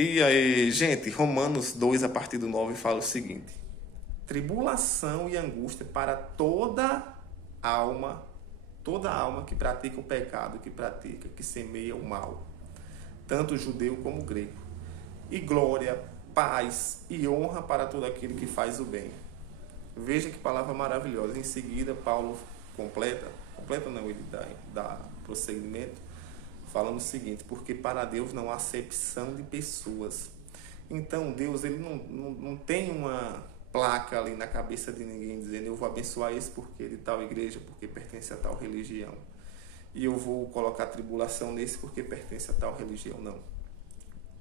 E aí, gente, Romanos 2, a partir do 9, fala o seguinte: tribulação e angústia para alma, toda alma que pratica o pecado, que semeia o mal, tanto judeu como grego. E glória, paz e honra para todo aquele que faz o bem. Veja que palavra maravilhosa. Em seguida, Paulo completa não, ele dá prosseguimento, falando o seguinte: porque para Deus não há acepção de pessoas. Então Deus ele não tem uma placa ali na cabeça de ninguém dizendo eu vou abençoar esse porque é de tal igreja, porque pertence a tal religião, e eu vou colocar tribulação nesse porque pertence a tal religião. Não.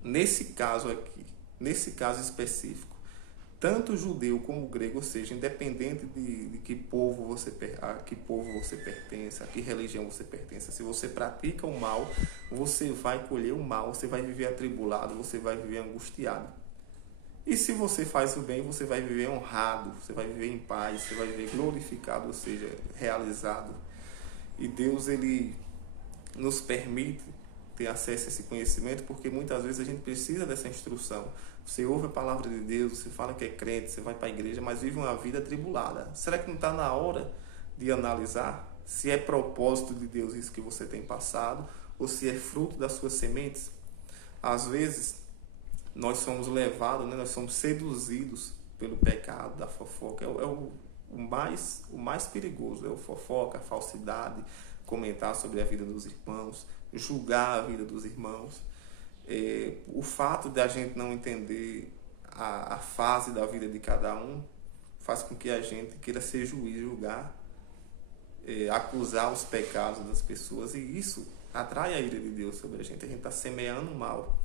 Nesse caso aqui, nesse caso específico, tanto judeu como grego, ou seja, independente de que povo a que povo você pertence, a que religião você pertence, se você pratica o mal, você vai colher o mal, você vai viver atribulado, você vai viver angustiado. E se você faz o bem, você vai viver honrado, você vai viver em paz, você vai viver glorificado, ou seja, realizado. E Deus, ele nos permite ter acesso a esse conhecimento, porque muitas vezes a gente precisa dessa instrução. Você ouve a palavra de Deus, você fala que é crente, você vai para a igreja, mas vive uma vida atribulada. Será que não está na hora de analisar se é propósito de Deus isso que você tem passado, ou se é fruto das suas sementes? Às vezes, nós somos levados, né? Nós somos seduzidos pelo pecado da fofoca. O mais perigoso é o fofoca, a falsidade, comentar sobre a vida dos irmãos, julgar a vida dos irmãos. O fato de a gente não entender a fase da vida de cada um faz com que a gente queira ser juiz, julgar, acusar os pecados das pessoas, e isso atrai a ira de Deus sobre a gente está semeando mal.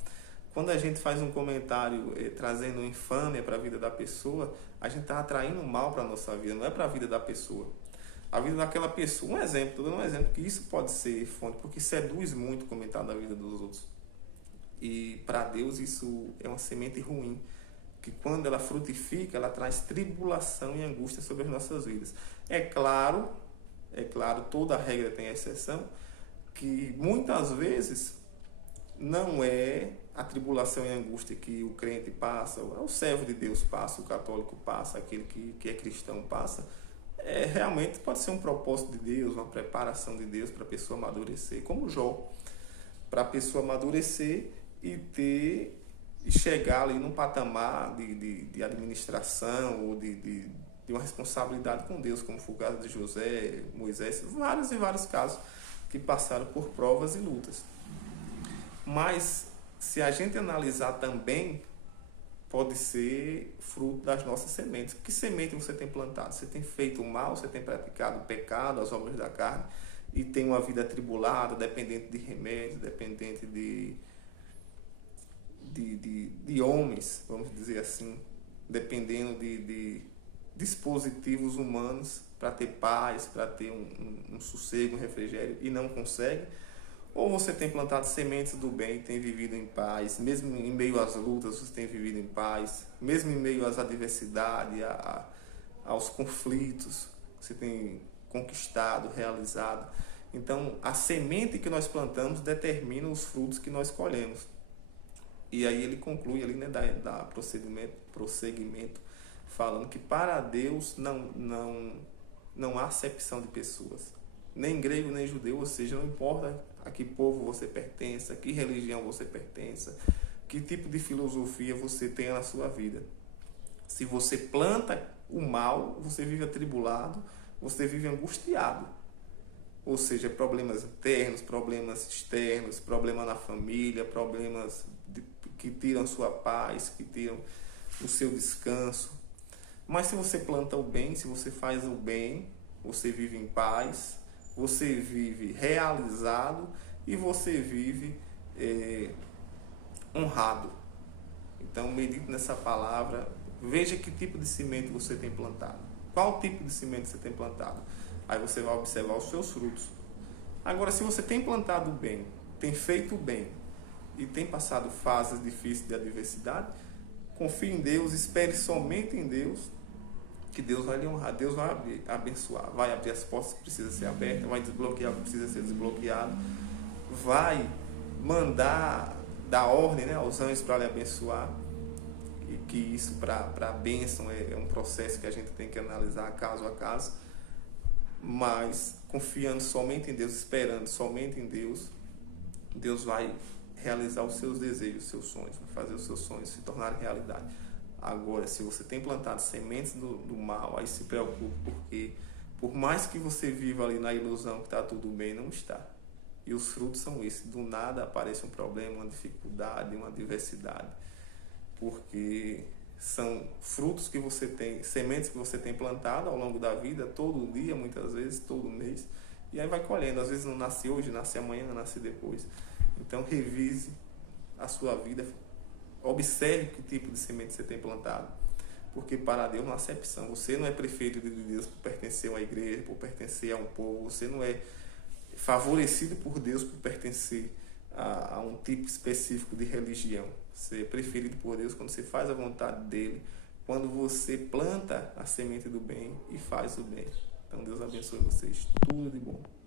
Quando a gente faz um comentário trazendo infâmia para a vida da pessoa, a gente está atraindo mal para a nossa vida, não é para a vida da pessoa. A vida daquela pessoa, estou dando um exemplo que isso pode ser fonte, porque seduz muito comentar da vida dos outros. E para Deus isso é uma semente ruim, que quando ela frutifica, ela traz tribulação e angústia sobre as nossas vidas. É claro, toda regra tem exceção, que muitas vezes não é a tribulação e a angústia que o crente passa, o servo de Deus passa, o católico passa, aquele que é cristão passa. Realmente pode ser um propósito de Deus, uma preparação de Deus para a pessoa amadurecer, como Jó, para a pessoa amadurecer e chegar ali num patamar de administração ou de uma responsabilidade com Deus, como foi o caso de José, Moisés, vários e vários casos que passaram por provas e lutas. Mas se a gente analisar também, pode ser fruto das nossas sementes. Que semente você tem plantado? Você tem feito o mal, você tem praticado o pecado, as obras da carne, e tem uma vida atribulada, dependente de remédios, dependente de homens, vamos dizer assim, dependendo de dispositivos humanos para ter paz, para ter um sossego, um refrigério, e não consegue. Ou você tem plantado sementes do bem e tem vivido em paz, mesmo em meio às lutas você tem vivido em paz, mesmo em meio às adversidades, aos conflitos, você tem conquistado, realizado. Então, a semente que nós plantamos determina os frutos que nós colhemos. E aí ele conclui ali, né, dá prosseguimento, falando que para Deus não há acepção de pessoas, nem grego nem judeu, ou seja, não importa a que povo você pertence, a que religião você pertence, que tipo de filosofia você tenha na sua vida. Se você planta o mal, você vive atribulado, você vive angustiado. Ou seja, problemas internos, problemas externos, problema na família, problemas que tiram sua paz, que tiram o seu descanso. Mas se você planta o bem, se você faz o bem, você vive em paz, você vive realizado e você vive honrado. Então medite nessa palavra, veja que tipo de semente você tem plantado, qual tipo de semente você tem plantado, aí você vai observar os seus frutos. Agora, se você tem plantado o bem, tem feito o bem e tem passado fases difíceis de adversidade, confie em Deus, espere somente em Deus, que Deus vai lhe honrar, Deus vai abençoar, vai abrir as portas que precisam ser abertas, vai desbloquear o que precisa ser desbloqueado, vai mandar dá ordem, né, aos anjos para lhe abençoar, e que isso para a bênção é um processo que a gente tem que analisar caso a caso, mas confiando somente em Deus, esperando somente em Deus, Deus vai realizar os seus desejos, os seus sonhos, vai fazer os seus sonhos se tornarem realidade. Agora, se você tem plantado sementes do mal, aí se preocupe, porque por mais que você viva ali na ilusão que está tudo bem, não está. E os frutos são esses. Do nada aparece um problema, uma dificuldade, uma adversidade. Porque são frutos que você tem, sementes que você tem plantado ao longo da vida, todo dia, muitas vezes, todo mês. E aí vai colhendo. Às vezes não nasce hoje, nasce amanhã, nasce depois. Então revise a sua vida. Observe que tipo de semente você tem plantado. Porque para Deus não há acepção. Você não é preferido de Deus por pertencer a uma igreja, por pertencer a um povo. Você não é favorecido por Deus por pertencer a um tipo específico de religião. Você é preferido por Deus quando você faz a vontade dele, quando você planta a semente do bem e faz o bem. Então Deus abençoe vocês. Tudo de bom.